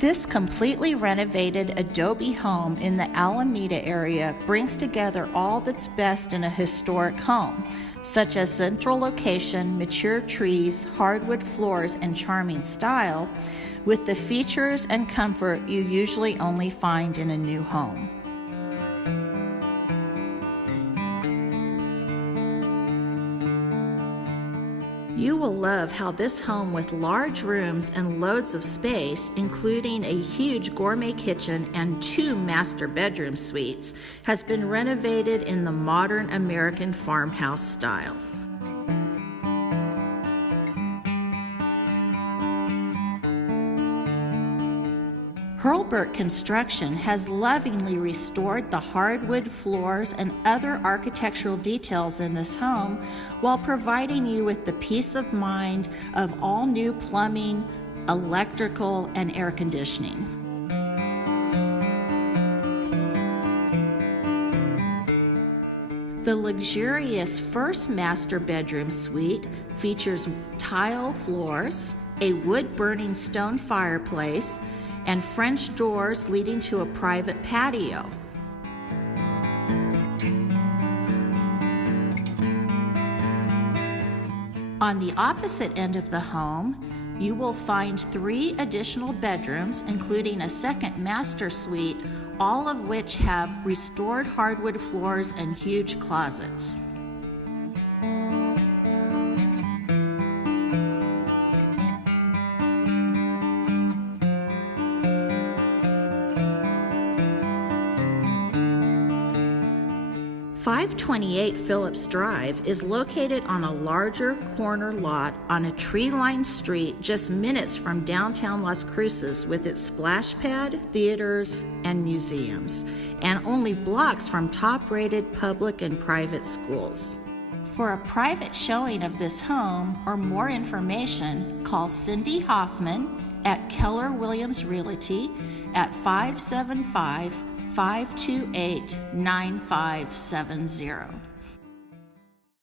This completely renovated adobe home in the Alameda area brings together all that's best in a historic home, such as central location, mature trees, hardwood floors, and charming style, with the features and comfort you usually only find in a new home. You will love how this home with large rooms and loads of space, including a huge gourmet kitchen and 2 master bedroom suites, has been renovated in the modern American farmhouse style. Hurlburt Construction has lovingly restored the hardwood floors and other architectural details in this home while providing you with the peace of mind of all new plumbing, electrical, and air conditioning. The luxurious first master bedroom suite features tile floors, a wood-burning stone fireplace, and French doors leading to a private patio. On the opposite end of the home, you will find 3 additional bedrooms, including a second master suite, all of which have restored hardwood floors and huge closets. .528 Phillips Drive is located on a larger corner lot on a tree-lined street just minutes from downtown Las Cruces, with its splash pad, theaters, and museums, and only blocks from top-rated public and private schools. For a private showing of this home or more information, call Cindy Hoffmann at Keller Williams Realty at 575-528-9570.